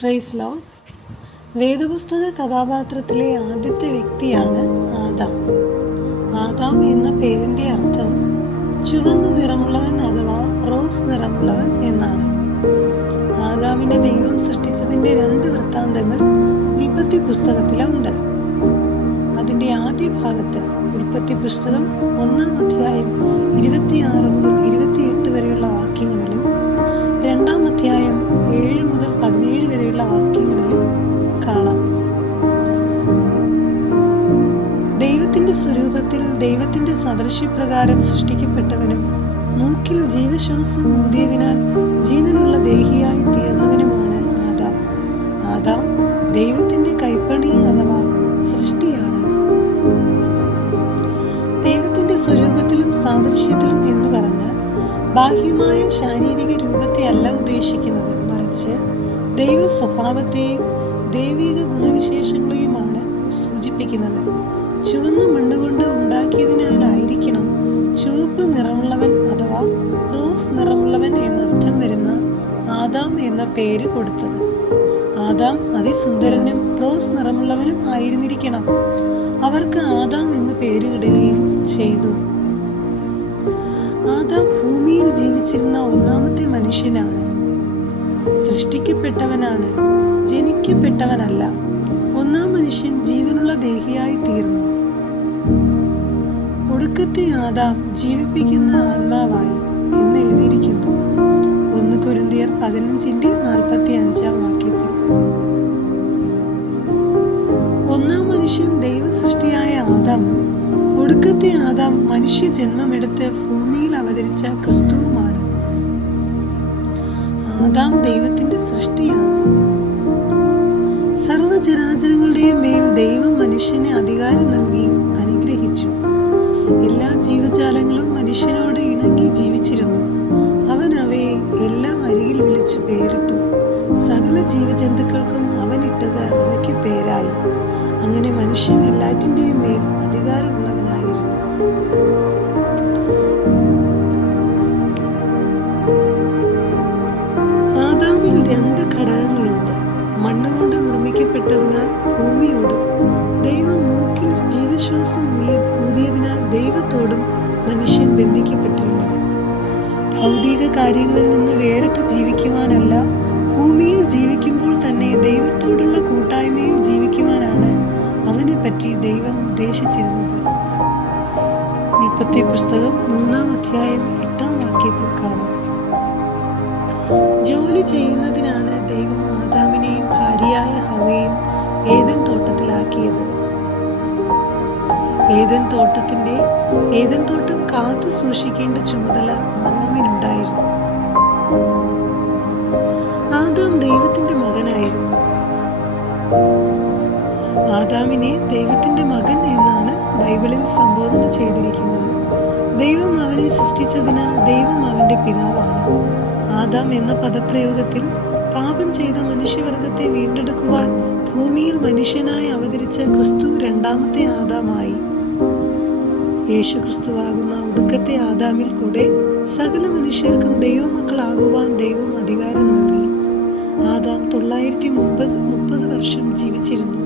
Praise Lord. വേദപുസ്തക കഥാപാത്രത്തിലെ ആദ്യത്തെ വ്യക്തിയാണ് ആദാം. ആദാം എന്ന പേരിൻ്റെ അർത്ഥം ചുവന്ന നിറമുള്ളവൻ അഥവാ റോസ് നിറമുള്ളവൻ എന്നാണ്. ആദാമിനെ ദൈവം സൃഷ്ടിച്ചതിൻ്റെ 2 വൃത്താന്തങ്ങൾ ഉൽപ്പത്തി പുസ്തകത്തിലുണ്ട്. അതിൻ്റെ ആദ്യ ഭാഗത്ത് ഉൽപ്പത്തി പുസ്തകം 1-ാം അധ്യായം 26 മുതൽ 28 വരെയുള്ള വാക്യങ്ങളിലും 2-ാം അധ്യായം 7 മുതൽ 17 വരെയുള്ള വാക്യങ്ങളിലും കാണാം. ദൈവത്തിൻ്റെ സ്വരൂപത്തിൽ ദൈവത്തിൻ്റെ സദൃശ്യപ്രകാരം സൃഷ്ടിക്കപ്പെട്ടവനും മൂക്കിൽ ജീവശ്വാസം ഊതിയതിനാൽ ജീവനുള്ള ദേഹിയായി തീർന്നവനുമാണ് ആദാം. ആദാം ദൈവത്തിൻ്റെ കൈപ്പണി അഥവാ സൃഷ്ടിയാണ്. ദൈവത്തിൻ്റെ സ്വരൂപത്തിലും സാദൃശ്യത്തിലും എന്ന് പറഞ്ഞാൽ ബാഹ്യമായ ശാരീരിക രൂപത്തെ അല്ല ഉദ്ദേശിക്കുന്നത്, മറിച്ച് ദൈവ സ്വഭാവത്തെയും ദൈവിക ഗുണവിശേഷങ്ങളെയുമാണ് സൂചിപ്പിക്കുന്നത്. ചുവന്ന മണ്ണുകൊണ്ട് ഉണ്ടാക്കിയതിനാലായിരിക്കണം ചുവപ്പ് നിറമുള്ളവൻ അഥവാ റോസ് നിറമുള്ളവൻ എന്നർത്ഥം വരുന്ന ആദാം എന്ന പേര് കൊടുത്തത്. ആദാം അതിസുന്ദരനും റോസ് നിറമുള്ളവനും ആയിരുന്നിരിക്കണം. അവർക്ക് ആദാം എന്ന് പേരിടുകയും ചെയ്തു. ആദാം ഭൂമിയിൽ ജീവിച്ചിരുന്ന 1-ാമത്തെ മനുഷ്യനാണ്. സൃഷ്ടിക്കപ്പെട്ടവനാണ്, ജനിക്കപ്പെട്ടവനല്ല. 1-ാം മനുഷ്യൻ ജീവനുള്ള ദേഹിയായി തീർന്നു. ഒടുക്കത്തെ ആദാം ജീവിപ്പിക്കുന്ന ആത്മാവായി എന്ന് എഴുതിയിരിക്കുന്നു 1 കൊരിന്ത്യർ 15:45 വാക്യത്തിൽ. 1-ാം മനുഷ്യൻ ദൈവസൃഷ്ടിയായ ആദാം, ഒടുക്കത്തെ ആദാം മനുഷ്യ ജന്മമെടുത്ത് ഭൂമിയിൽ അവതരിച്ച ക്രിസ്തുവുമാണ്. ആദാം ദൈവത്തിന്റെ സൃഷ്ടിയാണ്. സർവചരാചരങ്ങളുടെയും മേൽ ദൈവം മനുഷ്യന് അധികാരം നൽകി അനുഗ്രഹിച്ചു. എല്ലാ ജീവജാലങ്ങളും മനുഷ്യനോട് ഇണങ്ങി ജീവിച്ചിരുന്നു. അവൻ അവയെ എല്ലാം അരികിൽ വിളിച്ചു പേരിട്ടു. സകല ജീവജന്തുക്കൾക്കും അവനിട്ടത് അവയ്ക്ക് പേരായി. അങ്ങനെ മനുഷ്യൻ എല്ലാറ്റിൻ്റെയും മേൽ അധികാരമുള്ളവനായിരുന്നു. ആദാമിൽ 2 ഘടകങ്ങളുണ്ട്. മണ്ണുകൊണ്ട് നിർമ്മിക്കപ്പെട്ടതിനാൽ ഭൂമിയോടും ദൈവം മൂക്കിൽ ജീവശ്വാസം ഊതിയതിനാൽ ദൈവത്തോടും മനുഷ്യൻ ബന്ധിക്കപ്പെട്ടിരുന്നു. ഭൗതിക കാര്യങ്ങളിൽ നിന്ന് വേറിട്ട് ജീവിക്കുവാനല്ല, ഭൂമിയിൽ ജീവിക്കുമ്പോൾ തന്നെ ദൈവത്തോടുള്ള കൂട്ടായ്മയിൽ ജീവിക്കുവാനാണ് അവനെ പറ്റി ദൈവം ഉദ്ദേശിച്ചിരുന്നത്. ഉൽപ്പത്തി പുസ്തകം 3-ാം അധ്യായം 8-ാം വാക്യത്തിൽ കാണാം. ജോലി ചെയ്യുന്നതിനാണ് ദൈവം ആദാമിനെയും ഭാര്യയായ ഹവ്വയെയും ഏദൻ തോട്ടത്തിലാക്കിയത്. ഏദൻ തോട്ടം കാത്തു സൂക്ഷിക്കേണ്ട ചുമതല ആദാമിനുണ്ടായിരുന്നു. ആദാം ദൈവത്തിന്റെ മകനായിരുന്നു. ആദാമിനെ ദൈവത്തിന്റെ മകൻ എന്നാണ് ബൈബിളിൽ സംബോധന ചെയ്തിരിക്കുന്നത്. ദൈവം അവനെ സൃഷ്ടിച്ചതിനാൽ ദൈവം അവന്റെ പിതാവാണ്. ആദാം എന്ന പദപ്രയോഗത്തിൽ പാപം ചെയ്ത മനുഷ്യവർഗത്തെ വീണ്ടെടുക്കുവാൻ ഭൂമിയിൽ മനുഷ്യനായി അവതരിച്ച ക്രിസ്തു 2-ാമത്തെ ആദാമായി. യേശു ക്രിസ്തുവാകുന്ന ഒടുക്കത്തെ ആദാമിൽ കൂടെ സകല മനുഷ്യർക്കും ദൈവമക്കളാകുവാൻ ദൈവം അധികാരം നൽകി. ആദാം 930 വർഷം ജീവിച്ചിരുന്നു.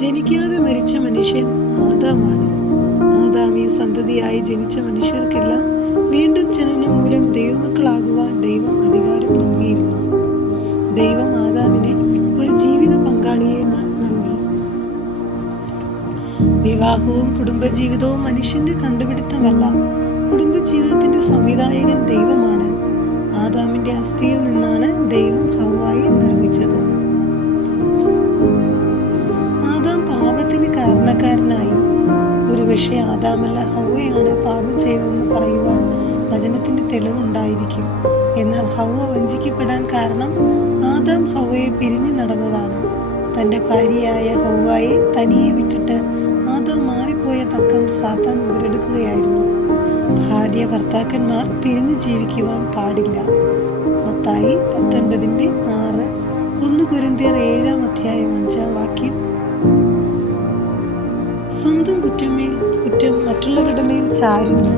ജനിക്കാതെ മരിച്ച മനുഷ്യൻ ആദാമാണ്. ആദാമീ സന്തതിയായി ജനിച്ച മനുഷ്യർക്കെല്ലാം വീണ്ടും ജനനം മൂലം ദൈവമക്കളാകുവാൻ ദൈവം അധികാരം നൽകിയിരുന്നു. ദൈവം ആദാമിനെ ഒരു ജീവിത പങ്കാളിയെ നൽകി. വിവാഹവും കുടുംബജീവിതവും മനുഷ്യന്റെ കണ്ടുപിടുത്തമല്ല. കുടുംബജീവിതത്തിന്റെ സംവിധായകൻ ദൈവമാണ്. ആദാമിന്റെ അസ്ഥിയിൽ നിന്നാണ് ദൈവം ഹവ്വായെ നിർമ്മിച്ചത്. ആദാം പാപത്തിന് കാരണക്കാരനായി. ഒരുപക്ഷെ ആദാമല്ല ഹവ്വയാണ് പാപം ചെയ്തതെന്ന് പറയുവാൻ വചനത്തിന്റെ തെളിവുണ്ടായിരിക്കും. എന്നാൽ ഹവ്വ വഞ്ചിക്കപ്പെടാൻ കാരണം ആദാം ഹവ്വയെ പിരിഞ്ഞു നടന്നതാണ്. തൻ്റെ ഭാര്യയായ ഹവ്വായെ തനിയെ വിട്ടിട്ട് ആദാം മാറിപ്പോയ തക്കം സാത്താൻ മുതലെടുക്കുകയായിരുന്നു. ഭാര്യ ഭർത്താക്കന്മാർ പിരിഞ്ഞു ജീവിക്കുവാൻ പാടില്ല. മത്തായി 19:6, 1 കൊരിന്ത്യർ 7-ാം അധ്യായം 5-ാം വാക്യം. സ്വന്തം കുറ്റം മറ്റുള്ളവരുടെ മേൽ ചാരുന്നു.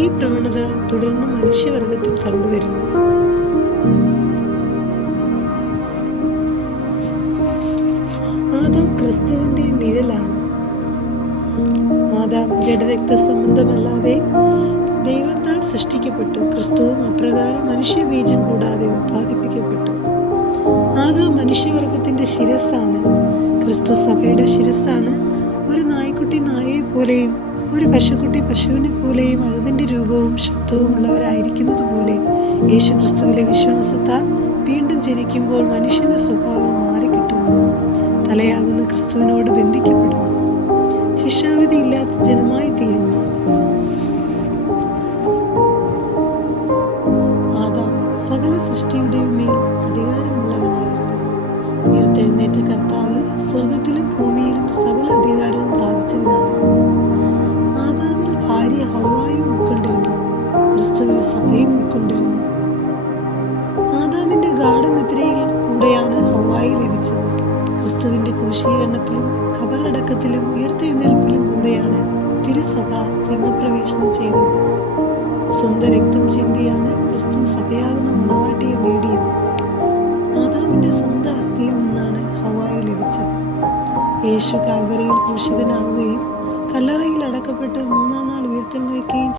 ഈ പ്രവണത തുടർന്ന് മനുഷ്യവർഗത്തിൽ കണ്ടുവരുന്നു. ആദാം ക്രിസ്തുവിന്റെ നിഴലാണ്. ആദാം ജഡരക്ത സംബന്ധമല്ലാതെ ദൈവത്താൽ സൃഷ്ടിക്കപ്പെട്ടു. ക്രിസ്തുവും അപ്രകാരം മനുഷ്യബീജം കൂടാതെ ഉത്പാദിപ്പിക്കപ്പെട്ടു. ആദാം മനുഷ്യവർഗത്തിന്റെ ശിരസ്സാണ്. ക്രിസ്തു സഭയുടെ ശിരസ്സാണ്. ഒരു നായ്ക്കുട്ടി നായയെ പോലെയും ഒരു പശുക്കുട്ടി പശുവിനെ പോലെയും അതിന്റെ രൂപവും ശബ്ദവും ഉള്ളവരായിരിക്കുന്നത് പോലെ യേശു ക്രിസ്തുവിലെ വിശ്വാസത്താൽ വീണ്ടും ജനിക്കുമ്പോൾ മനുഷ്യന്റെ സ്വഭാവം മാറിക്കിട്ടുന്നു. തലയാകുന്ന ക്രിസ്തുവിനോട് ബന്ധിക്കപ്പെടുന്നു. ശിക്ഷാവിധി ഇല്ലാത്ത ജനമായി തീരുന്നു. ആദാം സകല സൃഷ്ടിയുടെയും മേൽ അധികാരമുള്ളവനായിരുന്നു. ഉയർത്തെഴുന്നേറ്റ കർത്താവ് സ്വർഗത്തിലും ഭൂമിയിലും സകല അധികാരവും പ്രാപിച്ചവനാണ്. ആദാമിൽ ഭാര്യ ഹവ്വായും ഉൾക്കൊണ്ടിരുന്നു. ക്രിസ്തുവിൽ സഭയും ഉൾക്കൊണ്ടിരുന്നു. ആദാമിന്റെ ഗാഢനിദ്രയിൽ കൂടെയാണ് ഹവ്വായി ലഭിച്ചത്. ക്രിസ്തുവിന്റെ കോശീകരണത്തിലും ഖബറടക്കത്തിലും ഉയർത്തെഴുന്നേൽപ്പിലും കൂടെയാണ് തിരുസഭ രംഗപ്രവേശനം ചെയ്തത്. സ്വന്തം രക്തം ചിന്തിയാണ് ക്രിസ്തു സഭയാകുന്ന മണവാട്ടിയെ നേടിയത്. ആദാമിന്റെ സ്വന്തം അസ്ഥിയിൽ നിന്നാണ് ഹവ്വായി ലഭിച്ചത്. യേശു കാൽവരിയിൽ ക്രൂശിതനാവുകയും കല്ലറയിൽ അടക്കപ്പെട്ട് മൂന്നാം നാൾ ഉയർത്തെഴുന്നേൽക്കുകയും